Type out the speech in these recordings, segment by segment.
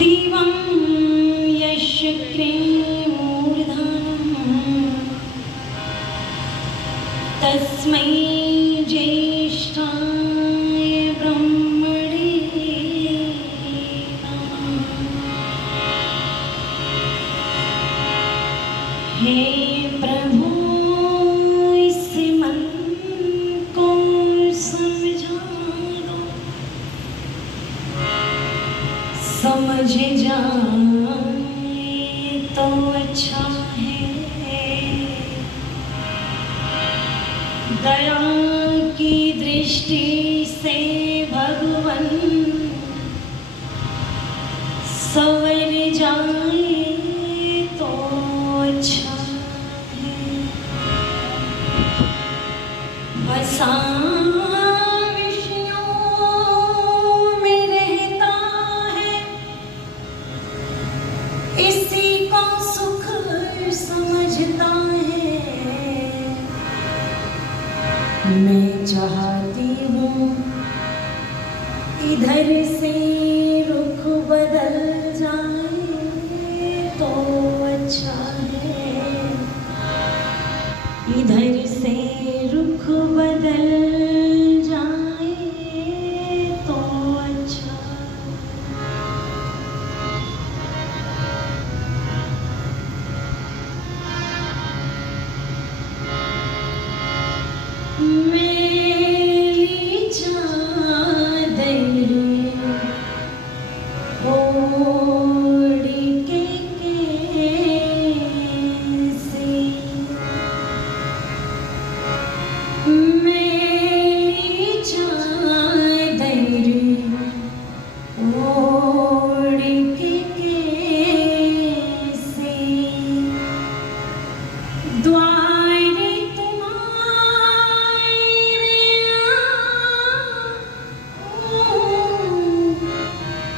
दिवं यशक्रे मूर्धनं तस्मै ज्येष्ठाय ब्रह्मणे नमः। हे प्रभु इस मन को समझा दो, समझ जाए तो अच्छा है। दया की दृष्टि से भगवन संवर जाए तो अच्छा है। बसा इसी को सुख समझता है। मैं चाहती हूँ इधर से रुख बदल जाए तो अच्छा है। इधर से रुख बदल जाए तो अच्छा। मेरी चादर ओढ़ के कैसे, मेरी चादर ओढ़ के कैसे द्वारे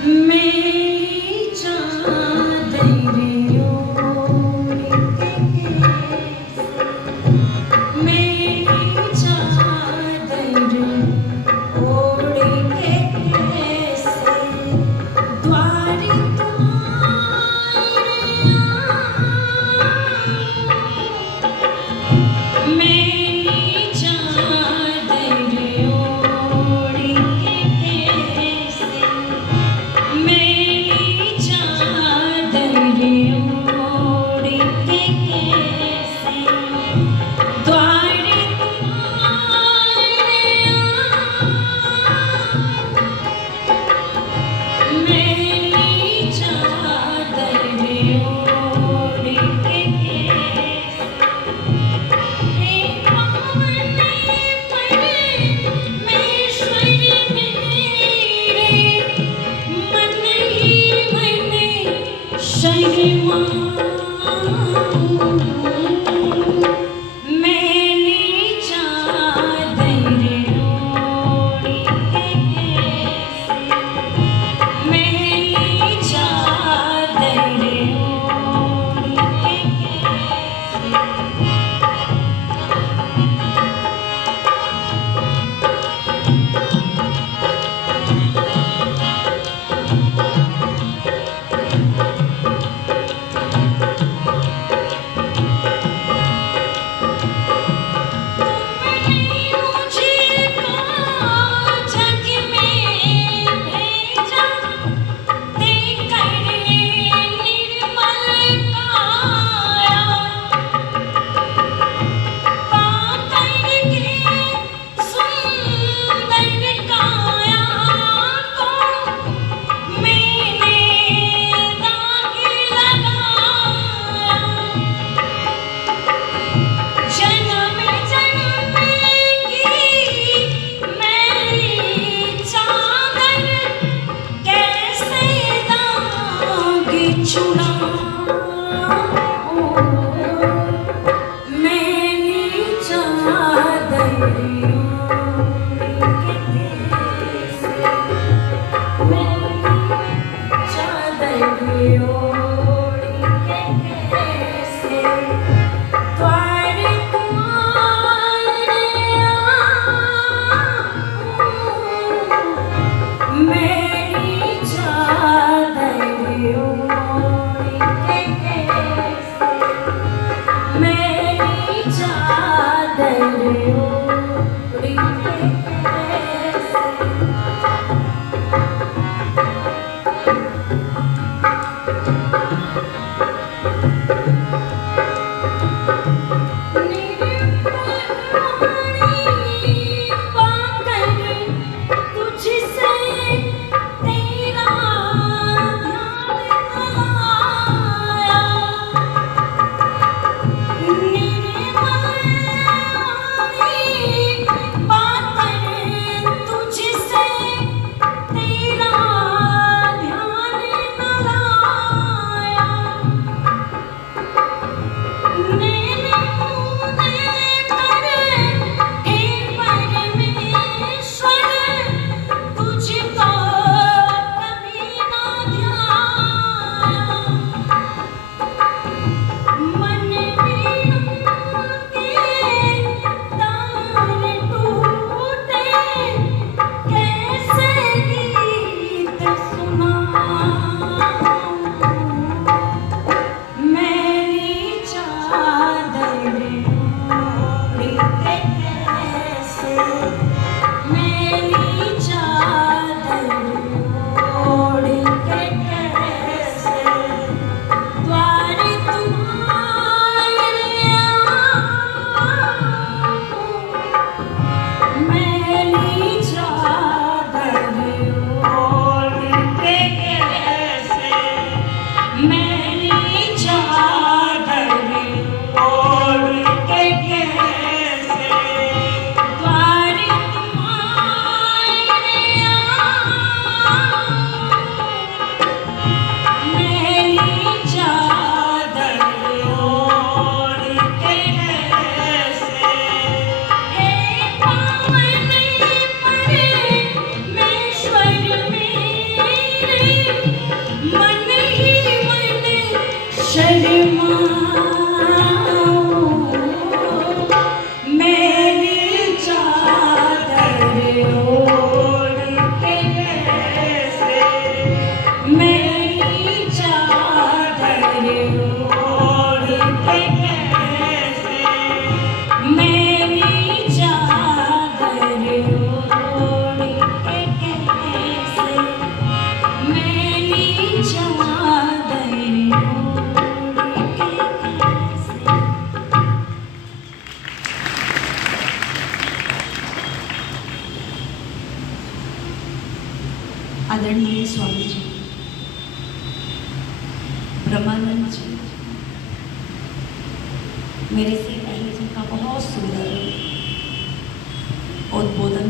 मेरी चादर ओढ़ के कैसे, मेरी चादर ओढ़ के कैसे द्वार तुम्हारे। मेरी चादर ओढ़ के कैसे, मेरी चादर ओढ़ के कैसे द्वार तुम्हारे। मेरी चादर ओढ़ के कैसे हे पावन परमेश्वर मेरे मन ही मन शर्मा। मेरी चादर ओढ़ के कैसे, मेरी चादर ओढ़ के कैसे सुंदर ओढ़ के कैसे मेरी चादर ओढ़ के कैसे मेरी चादर ओढ़ के कैसे मेरी चादर ओढ़ के कैसे। आदरणीय स्वामी जी, ब्रह्मानंद जी, मेरे से पहले जिनका बहुत सुंदर उद्बोधन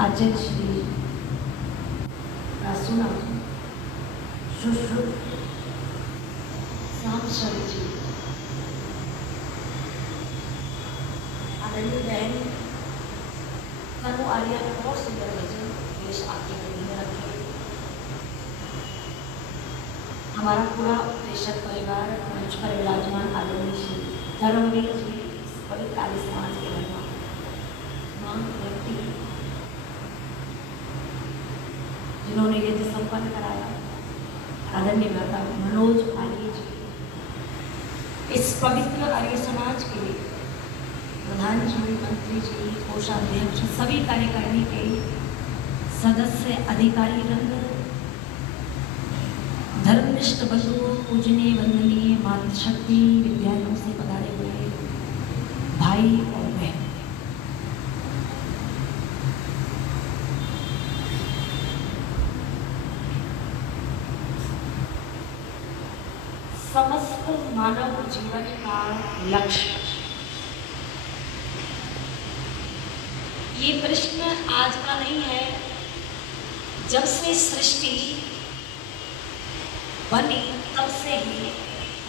आचार्य श्री सुना सुश्रुत श्याम शरण जी, आदरणीय बहन कनु आर्या ने बहुत सुंदर भजन पेश आपके गले में रखे। हमारा पूरा प्रेषक परिवार मंच पर विराजमान आदरणीय श्री धर्मवीर जी, पवित्र आर्य समाज के महान व्यक्ति जिन्होंने यज्ञ संपन्न कराया, आदरणीय माता मनोज आर्य जी, इस पवित्र आर्य समाज के प्रधान जी, मंत्री जी, कोषाध्यक्ष, सभी कार्यकारिणी के सदस्य, अधिकारी वृंद, धर्मनिष्ठ बंधुओं, पूजनीय वंदनीय मातृशक्ति विद्यालयों से पधारे हुए भाई और बहन, समस्त मानव जीवन का लक्ष्य। ये प्रश्न आज का नहीं है, जब से सृष्टि बनी तब से ही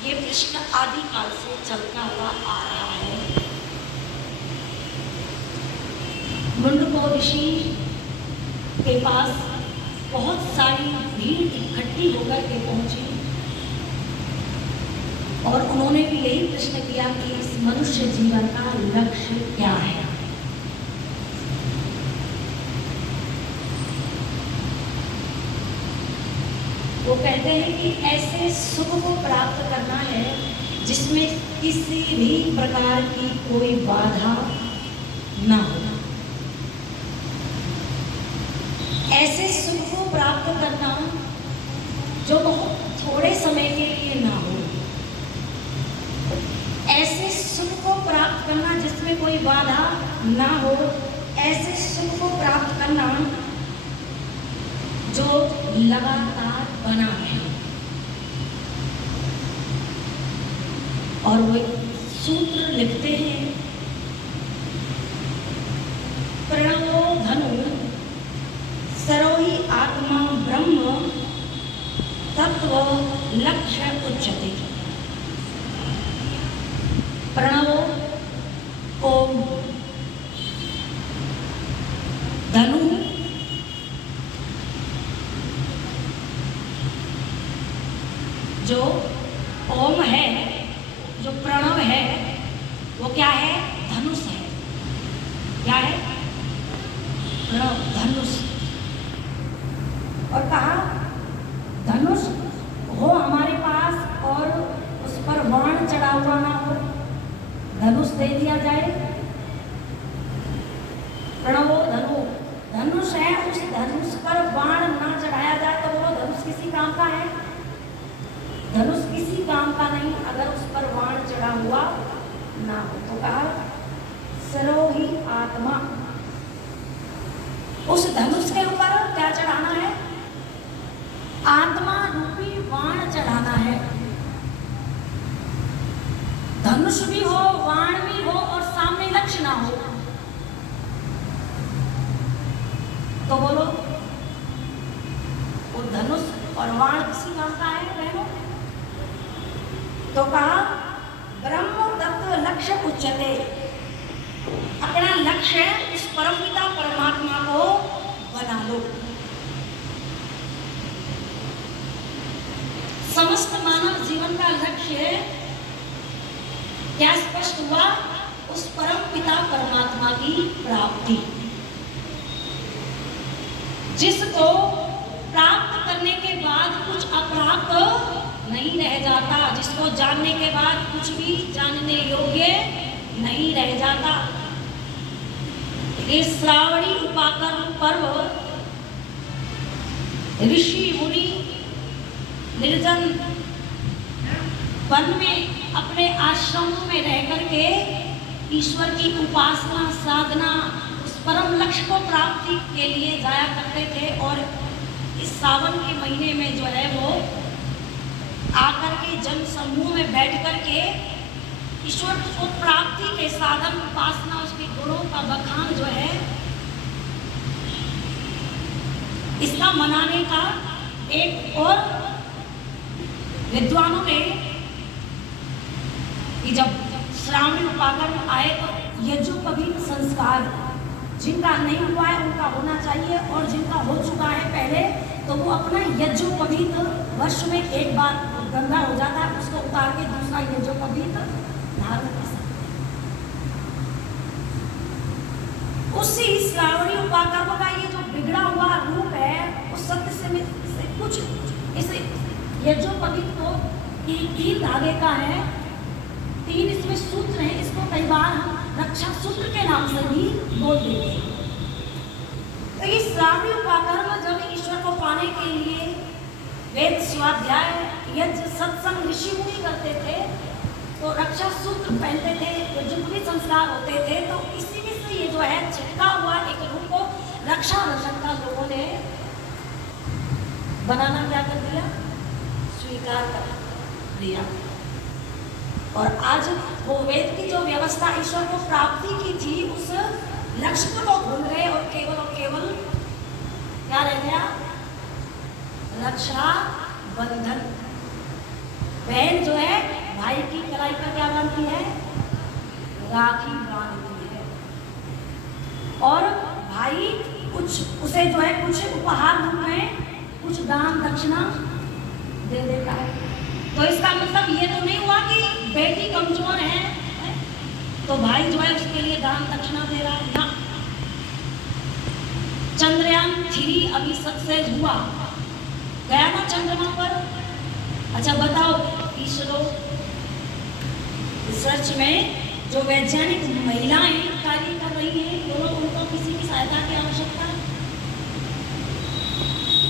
ये प्रश्न आदिकाल से चलता हुआ आ रहा है। मुंडको ऋषि के पास बहुत सारी भीड़ इकट्ठी होकर के पहुंची और उन्होंने भी यही प्रश्न किया कि इस मनुष्य जीवन का लक्ष्य क्या है। वो कहते हैं कि ऐसे सुख को प्राप्त करना है जिसमें किसी भी प्रकार की कोई बाधा ना हो। ऐसे सुख को प्राप्त करना जो बहुत थोड़े समय के लिए ना हो। ऐसे सुख को प्राप्त करना जिसमें कोई बाधा ना हो। ऐसे सुख को प्राप्त करना जो लगातार बना है। और वो सूत्र लिखते हैं, प्रणवो धनु सरोहि आत्मा ब्रह्म तत्व लक्ष्य उच्यते। प्रणवो ओम, धनु जो ओम है, जो प्रणव है, वो क्या है? धनुष है। क्या है? प्रणव, धनुष। और कहा धनुष हो हमारे पास और उस पर बाण चढ़ा हुआ ना हो, धनुष दे दिया जाए। प्रणवो धनु, धनुष है, उस धनुष पर बाण ना चढ़ाया जाए तो वो धनुष किसी काम का है? धनुष किसी काम का नहीं अगर उस पर बाण चढ़ा हुआ ना हो। तो कहा सरोहि आत्मा, उस धनुष के ऊपर क्या चढ़ाना है? आत्मा रूपी बाण चढ़ाना है। धनुष भी हो, बाण भी हो और सामने लक्ष्य ना हो तो बोलो वो धनुष और बाण किसी काम का है बहनों? तो कहा ब्रह्म तत्व लक्ष्य उच्यते, अपना लक्ष्य इस परमपिता परमात्मा को बना लो। समस्त मानव जीवन का लक्ष्य क्या स्पष्ट हुआ? उस पिता परमात्मा की प्राप्ति। जिसको प्राप्त करने के बाद कुछ अप्राप्त नहीं रह जाता, जिसको जानने के बाद कुछ भी जानने योग्य नहीं रह जाता। इस श्रावणी उपाकर्म पर्व ऋषि मुनि निर्जन वन में अपने आश्रमों में रह करके ईश्वर की उपासना साधना उस परम लक्ष्य को प्राप्ति के लिए जाया करते थे। और इस सावन के महीने में जो है वो आकर के जन समूह में बैठ करके ईश्वर को प्राप्ति के साधन उपासना उसके गुणों का बखान जो है इसका मनाने का एक और विद्वानों ने कि जब श्रावणी उपाकर्म आए तो यज्ञोपवीत संस्कार जिनका नहीं हुआ है उनका होना चाहिए, और जिनका हो चुका है पहले तो वो अपना यज्ञोपवीत वर्ष में एक बार गंगा हो जाता है, उसको उतार के दूसरा यज्ञोपवीत धारण कर सकते हैं। उसी श्रावणी उपाकर्म का ये जो बिगड़ा हुआ रूप है उस सत्य से कुछ इस यज्ञोपवीत को तीन धागे का है, 3 इसमें सूत्र हैं। इसको कई बार हम रक्षा सूत्र के नाम से भी बोल देते हैं। तो ये श्रावणी उपाकर्म जब ईश्वर को पाने के लिए वेद स्वाध्याय यज्ञ सत्संग ऋषि मुनि करते थे तो रक्षा सूत्र पहनते थे, यज्ञोपवीत संस्कार होते थे। तो इसी में से ये जो है चिपका हुआ एक रूप को रक्षा बंधन का लोगों ने बनाना क्या कर दिया, स्वीकार कर दिया। और आज वो वेद की जो व्यवस्था ईश्वर को प्राप्ति की थी उस लक्ष्य को लोग भूल गए और केवल क्या रह गया, रक्षा बंधन। बहन जो है भाई की कलाई पर क्या बांधती है, राखी बांधती है, और भाई कुछ उसे जो है कुछ उपहार रूप में कुछ दान दक्षिणा दे देता है। तो इसका मतलब ये तो नहीं हुआ कि बेटी कमजोर है तो भाई जो है उसके लिए दान दक्षिणा दे रहा है ना। चंद्रयान 3 अभी सक्सेस हुआ, गया ना चंद्रमा पर। अच्छा बताओ, इसरो रिसर्च में जो वैज्ञानिक महिलाएं कार्य कर रही हैं दोनों, उनको किसी की सहायता की आवश्यकता है।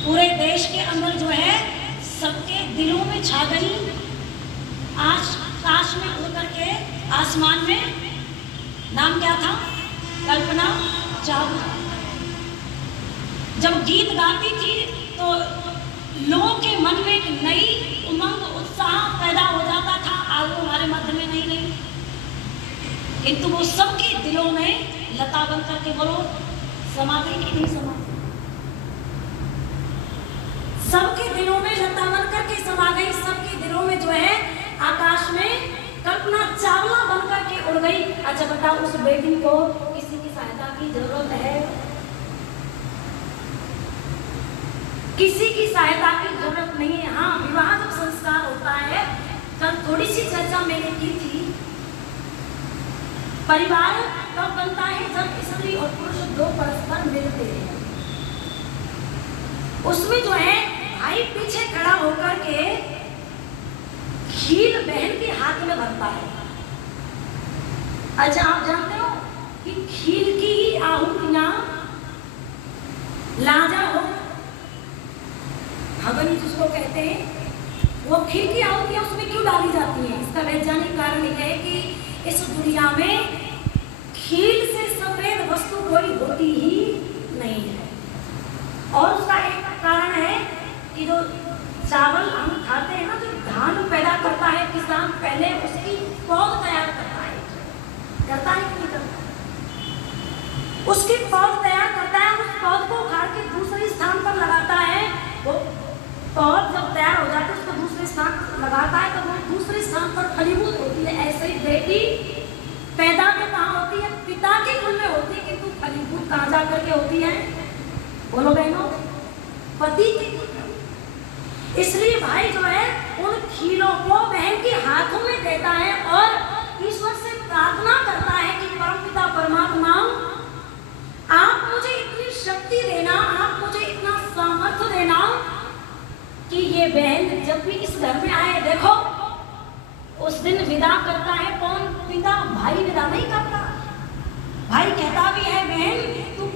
पूरे देश के अंदर जो है सबके दिलों में छा गई, आकाश में उड़ करके आसमान में, नाम क्या था, कल्पना चावला। जब गीत गाती थी तो लोगों के मन में एक नई उमंग उत्साह पैदा हो जाता था। आज वो हमारे मध्य में नहीं रही, किंतु वो सबके दिलों में लता बन करके बोलो समा गई कि नहीं समा, सबके दिलों में लता बन करके समा गई। सबके दिलों में जो है आकाश में कल्पना चावला बन करके उड़ गई। अच्छा बताओ, उस बेटी को किसी की सहायता की जरूरत है, किसी की सहायता की जरूरत नहीं है। हाँ, विवाह जब संस्कार होता है, कल थोड़ी सी चर्चा मैंने की थी, परिवार तब बनता है जब स्त्री और पुरुष दो परस्पर मिलते हैं। उसमें जो है भाई पीछे खड़ा होकर के खील बहन के हाथ में भरता है। अच्छा आप जानते हो कि खील की ही आहुतियां लाजा हो हवन जिसको कहते हैं, वो खील की आहुतियां उसमें क्यों डाली जाती हैं? इसका वैज्ञानिक कारण यह है कि इस दुनिया में खील से सफेद वस्तु कोई होती ही नहीं है। और उसका एक कारण है कि जो चावल हम खाते हैं ना, जो धान पैदा करता है किसान, पहले उसकी पौध तैयार करता है कि नहीं करता? उसकी पौध तैयार करता है, उस पौध को उखाड़ के दूसरे स्थान पर लगाता है। वो पौध जब तैयार हो जाता है उसको दूसरे स्थान पर लगाता है तो वो दूसरे स्थान पर फलीभूत होती है। ऐसे ही बेटी पैदा तो कहाँ होती है, पिता के कुल में होती है, किंतु फलीभूत कहाँ जा करके होती है, बोलो बहनों, पति के। इसलिए भाई जो है उन खीलों को बहन के हाथों में देता है और ईश्वर से प्रार्थना करता है कि परमपिता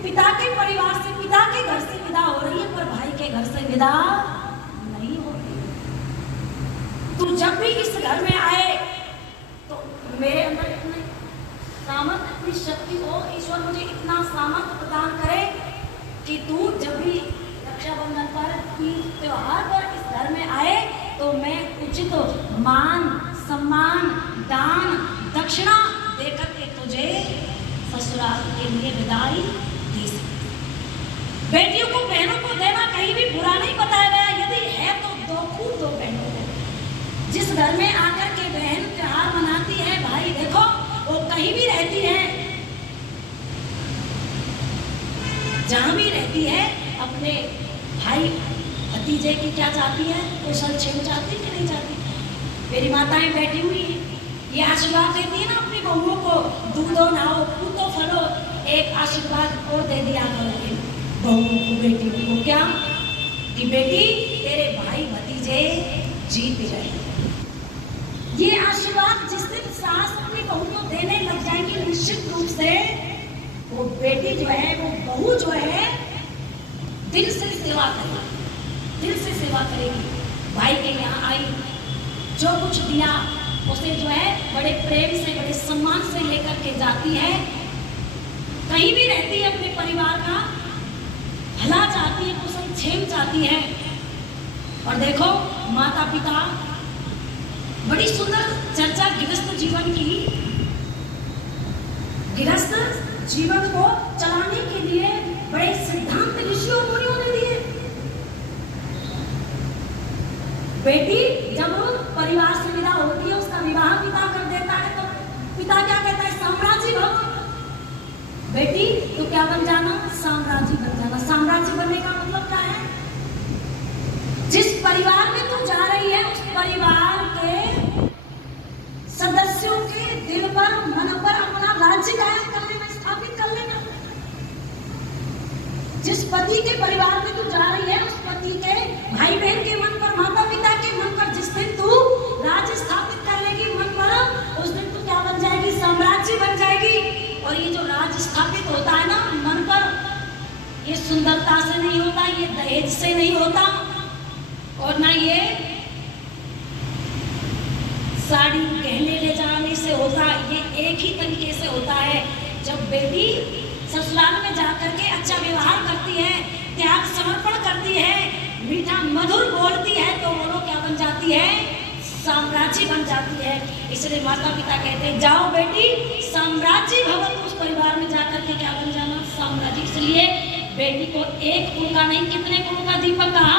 पिता के परिवार से, पिता के घर से विदा हो रही है, पर भाई के घर से विदा नहीं हो रही। तू जब भी इस घर में आए तो मेरे अंदर इतनी सामर्थ, इतनी शक्ति हो, ईश्वर मुझे इतना सामर्थ प्रदान करे कि तू जब भी रक्षाबंधन पर, तीज त्योहार पर इस घर में आए तो मैं उचित मान सम्मान, दान, दक्षिणा देकर के तुझे ससुराल के लिए विदाई दे सकती। बेटियों को, बहनों को देना कहीं भी बुरा नहीं बताया गया, यदि है तो दो, खूब दो बहनों को। जिस घर में आकर के बहन त्योहार मनाती है, भाई देखो वो कहीं भी रहती है, जहां भी रहती है, अपने भाई भतीजे की क्या चाहती है, कुशल क्षेम चाहती कि नहीं चाहती। मेरी माताएं बैठी हुई हैं, ये आशीर्वाद देती है ना अपनी बहुओं को, दूधो नाओ पूतो फलो, एक आशीर्वाद और दे दिया करो बहुओं को, बेटियों को, क्या कि बेटी तेरे भाई भतीजे जीत रहे। ये आशीर्वाद जिस दिन सास अपनी बहू को देने लग जाएंगी, निश्चित रूप से वो बेटी जो है, वो बहू जो है, दिल से सेवा करेगी, दिल से सेवा करेगी। भाई के यहाँ आई, जो कुछ दिया उसे जो है बड़े प्रेम से, बड़े सम्मान से लेकर के जाती है। कहीं भी रहती है, अपने परिवार का भला चाहती है, कुशल क्षेम चाहती है। और देखो माता पिता, बड़ी सुंदर चर्चा गृहस्थ जीवन की। गृहस्थ जीवन को चलाने के लिए बड़े सिद्धांत ऋषियों मुनियों ने दिए। बेटी जब परिवार से विदा होती है, उसका विवाह पिता कर देता है, तो पिता क्या कहता है, साम्राज्य भव। बेटी तो क्या बन जाना, साम्राज्य बन जाना। साम्राज्य बनने का मतलब क्या है, जिस परिवार में तू जा रही है, उस परिवार के सदस्यों के दिल पर, मन पर अपना राज्य कायम कर लेना, स्थापित कर लेना। जिस पति के परिवार में तू जा रही है, उस पति के भाई बहन के मन पर, माता पिता के मन पर जिस दिन तू राज्य स्थापित कर लेगी मन पर, उस दिन तू क्या बन जाएगी, साम्राज्य बन जाएगी। और ये जो राज्य स्थापित होता है ना मन पर, ये सुंदरता से नहीं होता, ये दहेज से नहीं होता, और ना ये साड़ी गहने ले जाने से होता। ये एक ही तरीके से होता है, जब बेटी ससुराल में जाकर के अच्छा व्यवहार करती है, त्याग समर्पण करती है, मीठा मधुर बोलती है, तो वो क्या बन जाती है, साम्राज्य बन जाती है। इसलिए माता पिता कहते हैं, जाओ बेटी साम्राज्य भवन, उस परिवार में जाकर के क्या बन जाना, साम्राज्य। इसलिए बेटी को एक कुल का नहीं, कितने कुलों का दीपक कहा,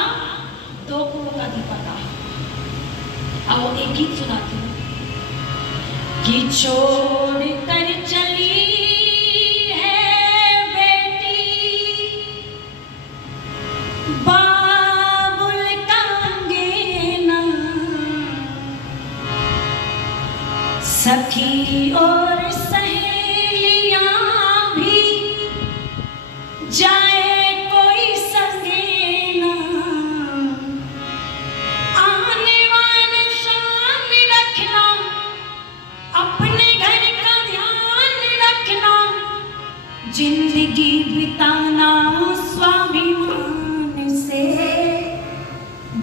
2 कुलों का दीपक कहा। अब एक गीत सुनाती हूँ कि छोड़ कर चली बाबुल कांगेना, सखी और सहेलियां भी जाए कोई संगे ना, आने वाले शान रखना, अपने घर का ध्यान रखना, जिंदगी बिताना स्वाभिमान से,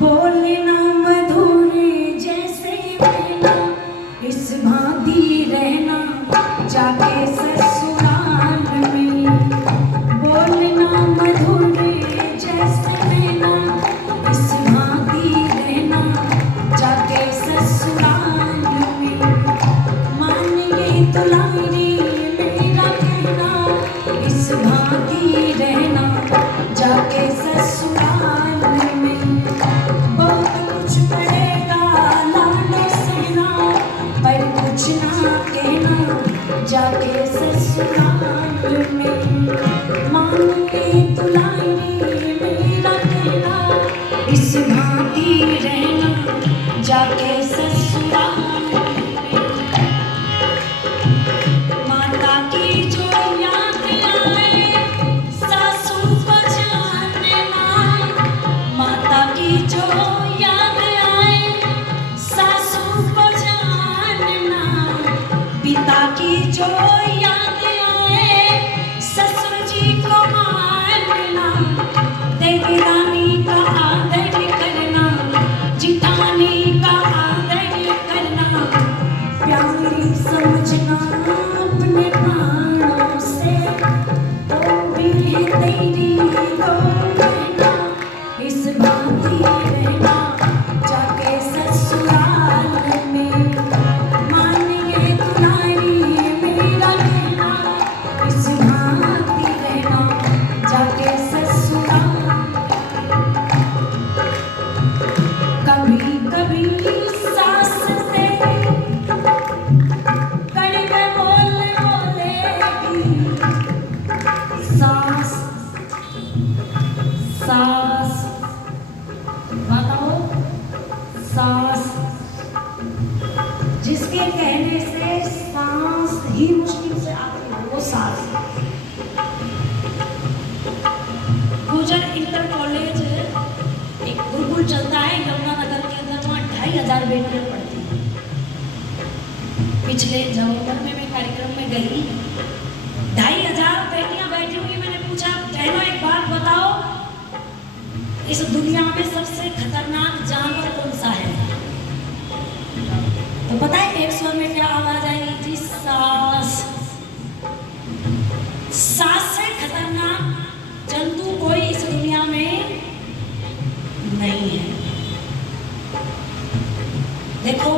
बोलना मधुर जैसे रहना, इस भांति रहना जाके ससुराल में, बोलना मधुर जैसे रहना, इस भांति रहना जाके ससुराल में, मान ये दुलारी मेरा कहना, इस भांति रहना जाके ससुराल में, बहुत कुछ पड़ेगा लाने सहना, पर कुछ ना कहना जाके ससुराल में, मांगे दुलारी मेरा कहना, इस भांति रहना जाके ससुराल में। माता की जो याद आए, सास सुनाती रहना जाके ससुराल। कभी कभी सास तेरी कड़वे बोले बोलेगी, सास सास बताओ, सास जिसके कहने से सांस ही मुश्किल से आती है वो सास। गुजर इंटर कॉलेज एक गुरुकुल चलता है यमुनानगर के अंदर, वहाँ 2500 बेटियां पढ़ती हैं। पिछले जमोगर में मैं कार्यक्रम में गई, 2500 बेटियां बैठी हुई। मैंने पूछा बहनों एक बात बताओ, इस दुनिया में सबसे खतरनाक जानवर कौन सा है? तो पता है एक स्वर में क्या आवाज आएगी जी? सास। सास से खतरनाक जंतु कोई इस दुनिया में नहीं है। देखो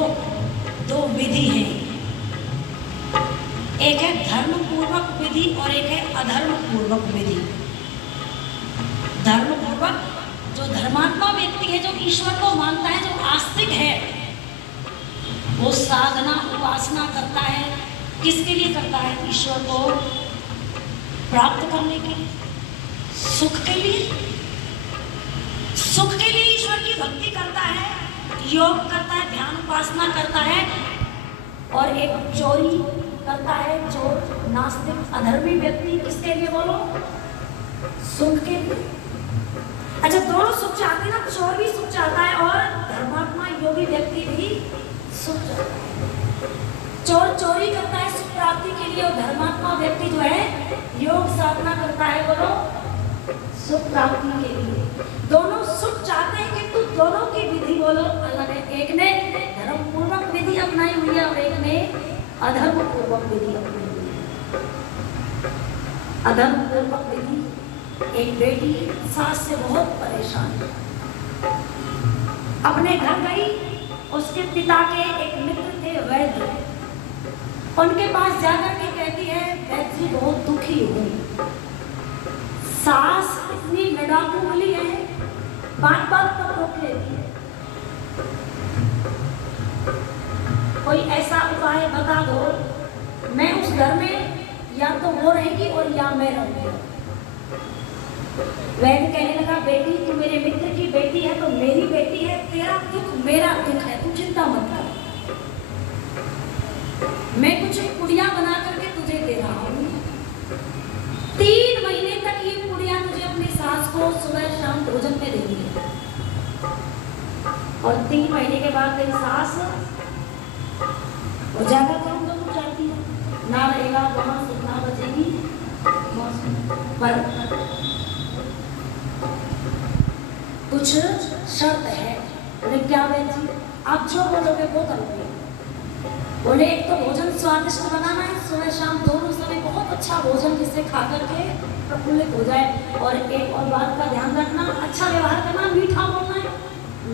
दो विधि है, एक है धर्म पूर्वक विधि और एक है अधर्म पूर्वक विधि। धर्म पूर्वक जो धर्मात्मा व्यक्ति है, जो ईश्वर को मानता है, जो आस्तिक है, वो साधना उपासना करता है। किसके लिए करता है? ईश्वर को प्राप्त करने के लिए, सुख के लिए। सुख के लिए ईश्वर की भक्ति करता है, योग करता है, ध्यान उपासना करता है। और एक चोरी करता है, चोर नास्तिक अधर्मी व्यक्ति, किसके लिए बोलो? सुख के लिए। अच्छा दोनों सुख चाहते हैं ना, चोर भी सुख चाहता है और धर्मात्मा योगी व्यक्ति भी सुख चाहता है। चोर चोरी करता है सुख प्राप्ति के लिए और धर्मात्मा व्यक्ति जो है योग साधना करता है बोलो सुख प्राप्ति के लिए। दोनों सुख चाहते हैं किंतु दोनों की विधि बोलो अलग है। एक ने धर्म पूर्वक विधि अपनाई हुई है और एक ने अधर्म पूर्वक विधि अपनाई हुई है। अधर्म पूर्वक विधि, एक बेटी सास से बहुत परेशान है, अपने घर गई। उसके पिता के एक मित्र थे वैद्य, उनके पास जाकर के कहती है वैद्य जी बहुत दुखी हुई, सास इतनी लड़ाकू मिली है, बात बात पर रोक लेती है, कोई ऐसा उपाय बता दो, मैं उस घर में या तो वो रहेगी और या मैं रहूंगी। वैद्य कहने लगा बेटी तू मेरे मित्र की बेटी है तो मेरी बेटी है, तेरा दुख मेरा दुख है, तू चिंता मत कर। मैं कुछ पुड़िया बना करके तुझे दे रहा हूँ, 3 महीने तक ये पुड़िया तुझे अपनी सास को सुबह शाम भोजन में देनी है। और 3 महीने के बाद तेरी सास वो ज्यादा काम तो तू चाहती है ना, रहेगा वहां सुनना बचेगी पर कुछ शर्त है। बोले क्या बेटी? आप जो बोलोगे वो करोगे। बोले एक तो भोजन स्वादिष्ट बनाना है, सुबह शाम दोनों समय बहुत अच्छा भोजन जिससे खा करके प्रफुल्लित हो जाए। और एक और बात का ध्यान रखना, अच्छा व्यवहार करना, मीठा बोलना है,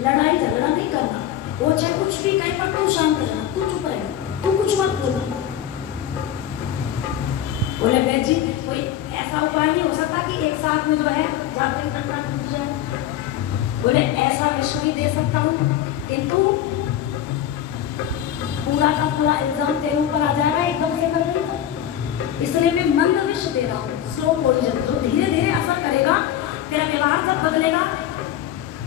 लड़ाई झगड़ा नहीं करना। वो चाहे कुछ भी कहे पर तू शांत रहना, तू चुप रहना, तू कुछ मत बोलना। बोले बेटी कोई ऐसा उपाय नहीं हो सकता कि एक साथ में जो है जाते करना टूट जाए? बोले ऐसा विश्व भी दे सकता हूँ किंतु पूरा का पूरा एग्जाम तेरे ऊपर आ जाएगा एकदम से कर देगा, इसलिए मैं मंद विष दे रहा हूँ, स्लो पॉइजन, जो धीरे धीरे असर करेगा। तेरा व्यवहार जब बदलेगा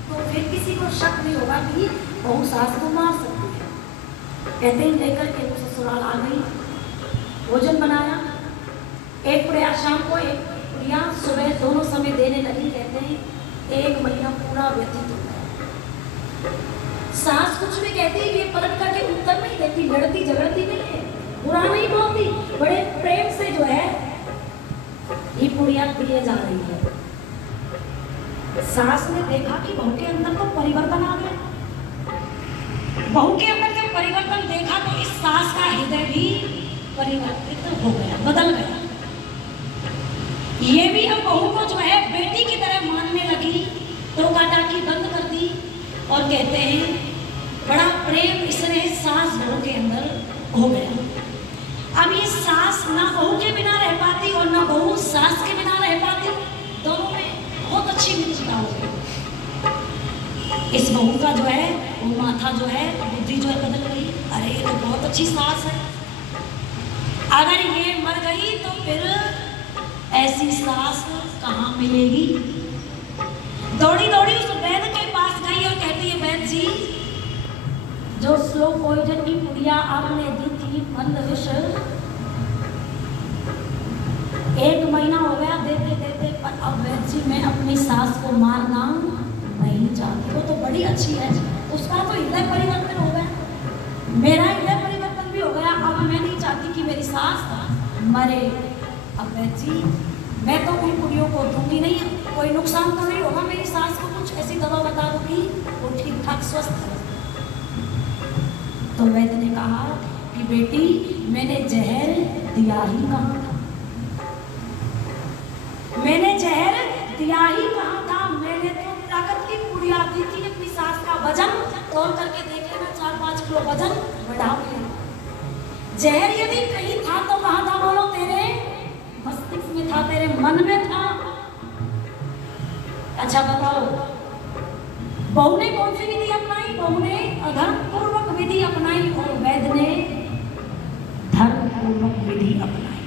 तो फिर किसी को शक नहीं होगा कि बहू सास को मार सकती है। कहते ही लेकर के वो ससुराल आ गई, भोजन बनाया, एक पुड़िया शाम को एक पुड़िया सुबह दोनों समय देने लगी। कहते हैं 1 महीना पूरा व्यतीत हो गया। सास कुछ भी कहती ये पलट करके उत्तर नहीं देती, लड़ती झगड़ती नहीं है, बुरा नहीं बोलती, बड़े प्रेम से जो है ये पुड़िया दिए जा रही है। सास ने देखा कि बहू के अंदर तो परिवर्तन आ गया। बहू के अंदर जब परिवर्तन देखा तो इस सास का हृदय भी परिवर्तित हो गया, बदल गया। ये भी अब बहू को जो है बेटी की तरह मानने लगी, तो टाकी बंद कर दी। और कहते हैं बड़ा प्रेम इसने सास बहू के अंदर हो गया। अब ये सास ना बहू के बिना रह पाती और ना बहू सास के बिना रह पाती, दोनों में बहुत अच्छी मित्रता हो गई। इस बहू का जो है वो माथा जो है, बुद्धि जो है बदल गई। अरे ये तो बहुत अच्छी सास है, अगर ये मर गई तो फिर ऐसी सास कहाँ मिलेगी। दौड़ी दौड़ी उस वैद्य के पास गई और कहती है, वैद्य जी, जो स्लो पॉइजन की पुड़िया आपने दी थी मंद विष, 1 महीना हो गया देते देते, पर अब वैद्य जी मैं अपनी सास को मारना नहीं चाहती। वो तो बड़ी अच्छी है, उसका तो हृदय परिवर्तन हो गया, मेरा हृदय परिवर्तन भी हो गया। अब मैं नहीं चाहती कि मेरी सास मरे। अब वैद्य जी मैं तो उन पुड़ियों को दूंगी नहीं, कोई नुकसान तो नहीं होगा मेरी सास को, कुछ ऐसी दवा बता दो कि वो ठीक ठाक स्वस्थ है। तो वैद्य ने कहा कि बेटी मैंने जहर दिया ही कहा था, मैंने जहर दिया ही कहा था, मैंने तो ताकत की पुड़िया दी थी। अपनी सास का वजन तोल करके देख लेना, 4-5 किलो वजन बढ़ा लिया। जहर यदि कहीं था तो कहाँ था बोलो, तेरे मस्तिष्क में था, तेरे मन में था। अच्छा बताओ, बहू ने कौन सी विधि अपनाई? बहू ने अधर्म पूर्वक विधि अपनाई और वैद्य ने धर्म पूर्वक विधि अपनाई।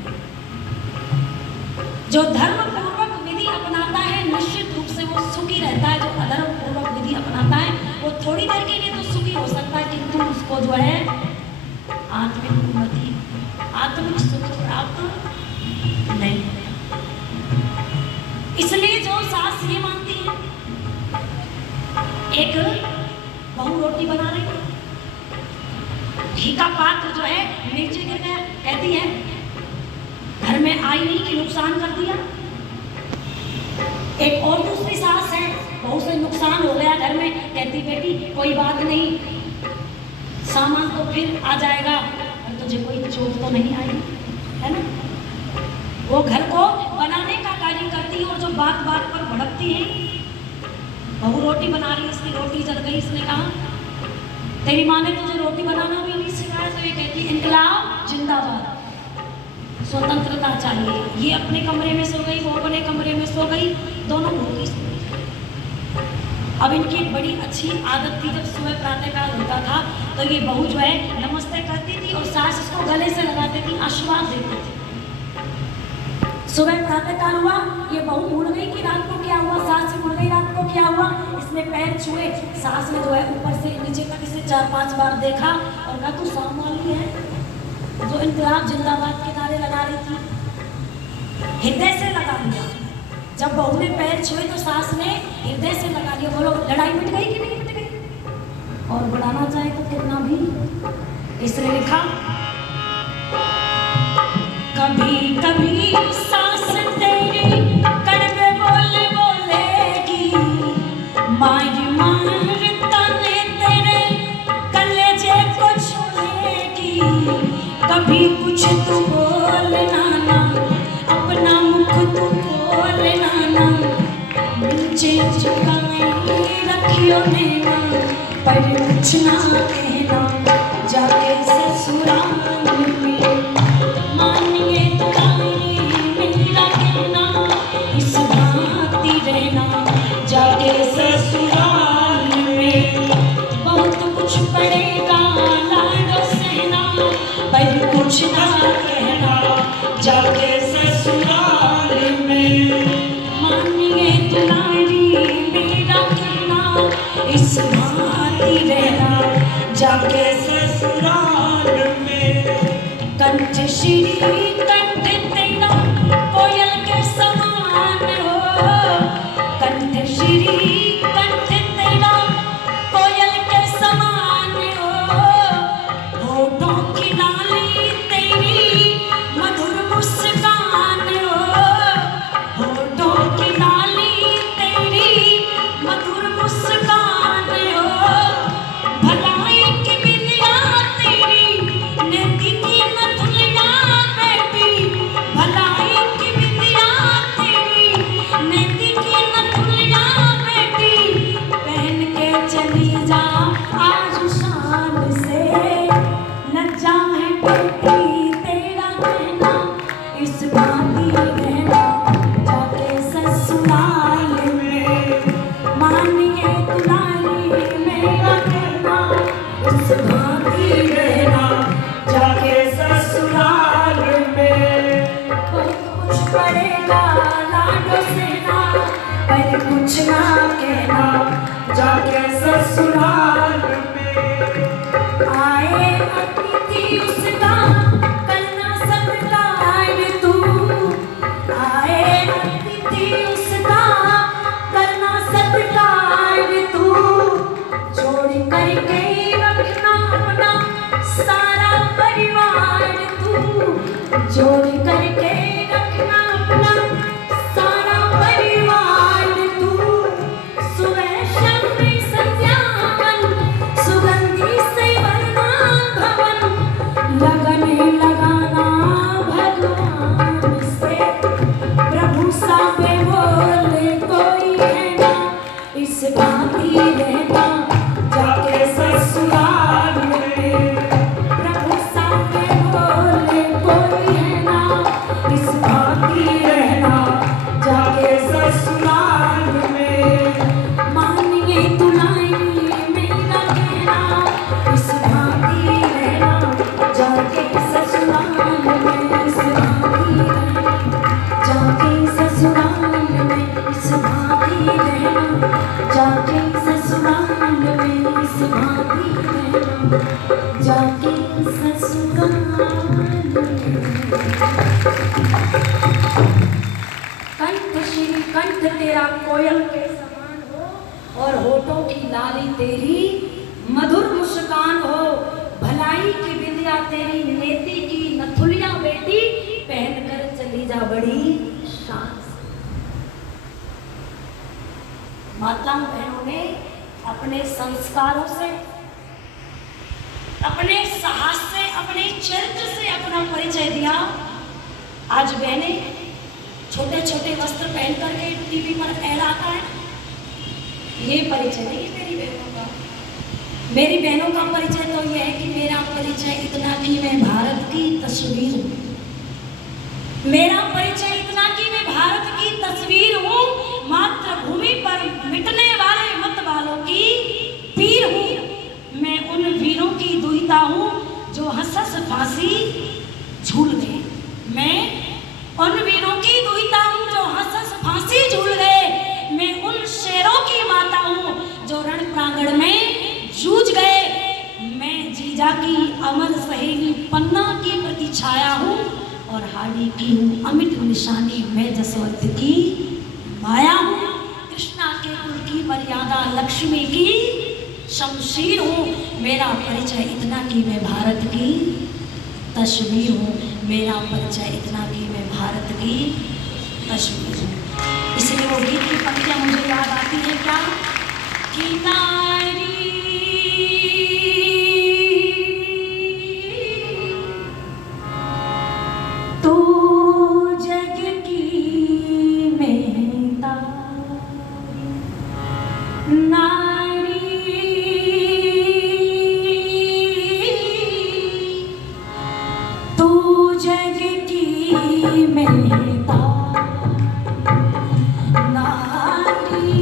जो धर्म पूर्वक विधि अपनाता है निश्चित रूप से वो सुखी रहता है, जो अधर्म पूर्वक विधि अपनाता है वो थोड़ी देर के लिए तो सुखी हो सकता है, किंतु उसको जो है आत्मिक उन्नति, आत्मिक सुख प्राप्त नहीं। इसलिए जो सास ये मानती है, एक बहू रोटी बना रही है, घी का पात्र जो है नीचे गिर गया, कहती है घर में आई नहीं कि नुकसान कर दिया। एक और दूसरी सास है, बहू से नुकसान हो गया घर में, कहती बेटी कोई बात नहीं, सामान तो फिर आ जाएगा, और तुझे कोई चोट तो नहीं आई, है ना। वो घर को बनाने का कार्य करती है और जो बात बात पर भड़कती है। बहू रोटी बना रही है, इसकी रोटी जल गई, इसने कहा तेरी माँ ने तुझे रोटी बनाना भी नहीं सिखाया। तो ये कहती इनकलाब जिंदाबाद, स्वतंत्रता चाहिए। ये अपने कमरे में सो गई, वो अपने कमरे में सो गई, दोनों भूखी सो गई। अब इनकी एक बड़ी अच्छी आदत थी, जब सुबह प्रातःकाल होता था तो ये बहू जो है नमस्ते करती थी और सास इसको गले से लगाती थी, आशीर्वाद देती थी। सुबह प्रातःकाल हुआ, ये बहू भूल गई कि रात को क्या हुआ, सास भूल गई रात को क्या हुआ। इसने पैर छुए, सास ने जो है ऊपर से नीचे तक इसे 4-5 बार देखा और कहा तू शाम वाली है, जो इनकलाब जिंदाबाद के नारे लगा रही थी, हृदय से लगा लिया। जब बहू ने पैर छुए तो सास ने हृदय से लगा लिया। बोलो लड़ाई मिट गई कि नहीं मिट गई? और बढ़ाना चाहे तो कितना भी। इसने लिखा कभी कभी सास तेरी कड़वे बोले बोलेगी, मारी मार तने तेरे कलेजे को छुएगी। कभी कुछ तू बोलना ना, अपना मुख तू बोलना ना, नीचे झुकाए रखियो नैना, पर कुछ ना कहना जाके ससुराल में। मानिए तुम्हारी मेरा कहना, इस भांति रहना जाके ससुराल में। बहुत कुछ पड़ेगा लाडो सहना, पर कुछ ना कहना जाके ससुराल में। मानिए तुम्हारी मेरा कहना, इस भांति रहना जाके को सहना, पर कुछ ना कहना जाके ससुराल में। आए अतिथि उसका करना सत्कार तू, आए अतिथि उसका करना सत्कार तू, जोड़ करके रखना अपना सारा परिवार तू, जोड़ करके रखना अपना सारा परिवार तू। सुबह शाम संध्या सुगंधी से भरना भवन, लगन लगाना भगवान से, प्रभु सामने बोले कोई है ना, इस भांति रहना जाके ससुराल में। प्रभु सामने बोले कोई है ना, इस भांति रहना जाके ससुराल में। मानिए दुलाई मेरा कहना, इस भांति रहना जाके ससुराल में, इस भांति रहना जाके ससुराल में, इस भांति रहना जाके ससुराल में, इस भांति रहना जाके ससुराल में। कंठ श्री कंठ तेरा कोयल के समान हो, और होठों की लाली तेरी मधुर मुस्कान हो। भलाई की बिंदिया तेरी नेति की नथुलिया बेटी, पहनकर चली जा बड़ी शान से। माताओं बहनों ने अपने संस्कारों से, अपने साहस से, अपने चरित्र से अपना परिचय दिया। आज बहने छोटे छोटे वस्त्र पहन करके टीवी पर फहराता है, ये परिचय नहीं है मेरी बहनों का। मेरी बहनों का परिचय तो यह है कि मेरा परिचय इतना कि मैं भारत की तस्वीर हूँ। मेरा परिचय इतना कि मैं भारत की तस्वीर हूँ, मातृभूमि पर मिटने वाले मत वालों की पीर हूँ। मैं उन वीरों की दुहिता हूँ जो हंस हंस फांसी झूल गए। मैं उन वीरों की दुहिता हूँ जो हंस हंस फांसी झूल गए। मैं उन शेरों की माता हूँ जो रण प्रांगण में जूझ गए। मैं जीजा की अमर सहेली पन्ना की प्रतिछाया हूँ, और हाड़ी की हूँ अमिट निशानी मैं जसवंत की माया हूँ। कृष्णा के कुल की मर्यादा लक्ष्मी की शमशीर हूँ। मेरा परिचय इतना कि मैं भारत की तस्वीर हूँ। मेरा परिचय इतना कि मैं भारत की तस्वीर हूँ। इसलिए वो गीत की पंक्तियाँ मुझे याद आती है क्या, कि नारी तू जग की मेहता, नारी तू जग की मेहता, नारी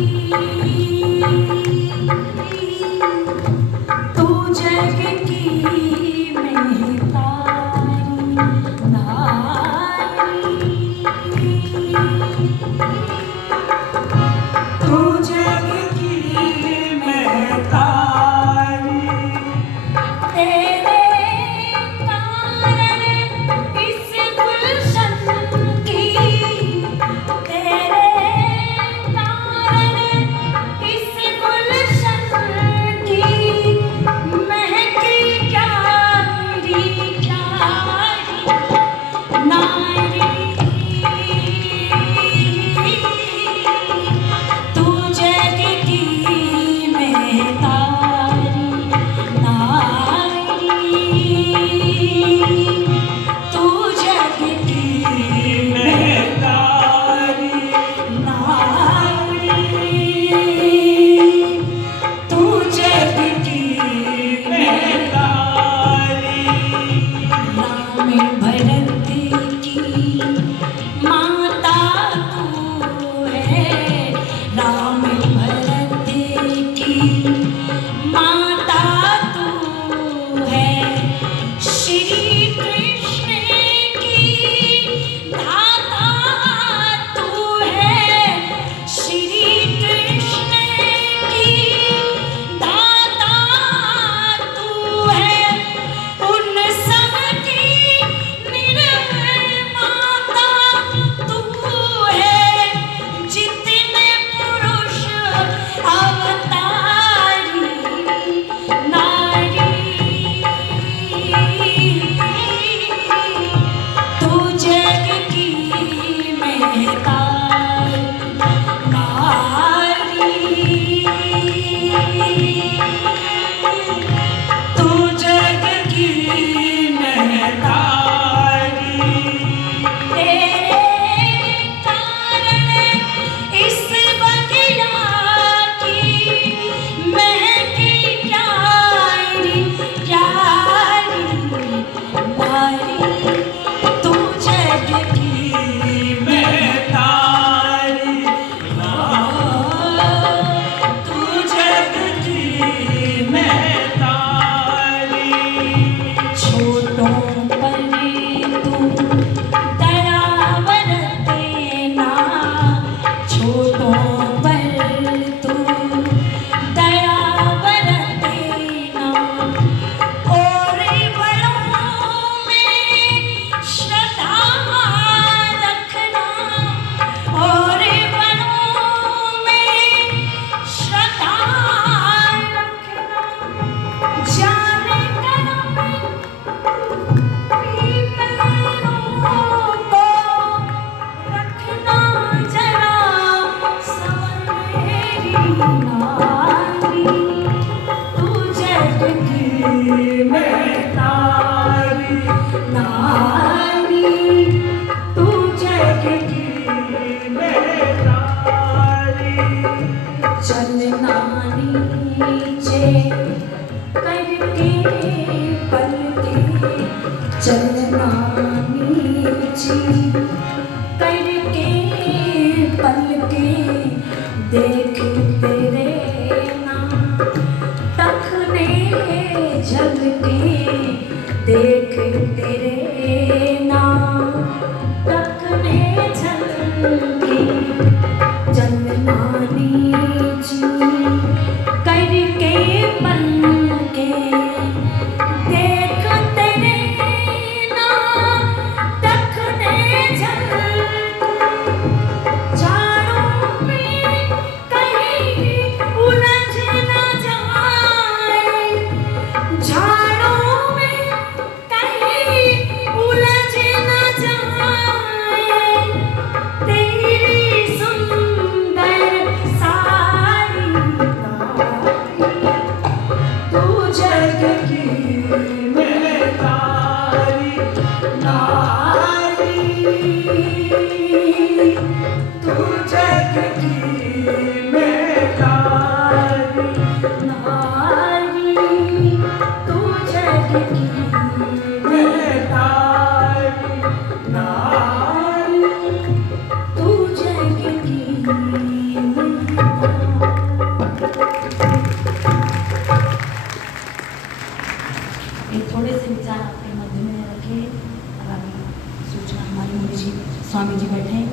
स्वामी जी बैठे हैं।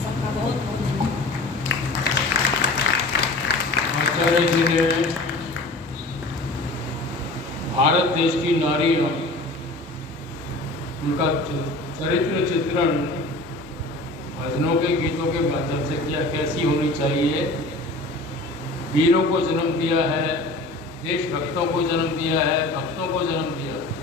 सबका बहुत बहुत धन्यवाद। आचार्य जी ने भारत देश की नारियों, उनका चरित्र चित्रण भजनों के गीतों के माध्यम से किया, कैसी होनी चाहिए। वीरों को जन्म दिया है, देशभक्तों को जन्म दिया है, भक्तों को जन्म दिया है।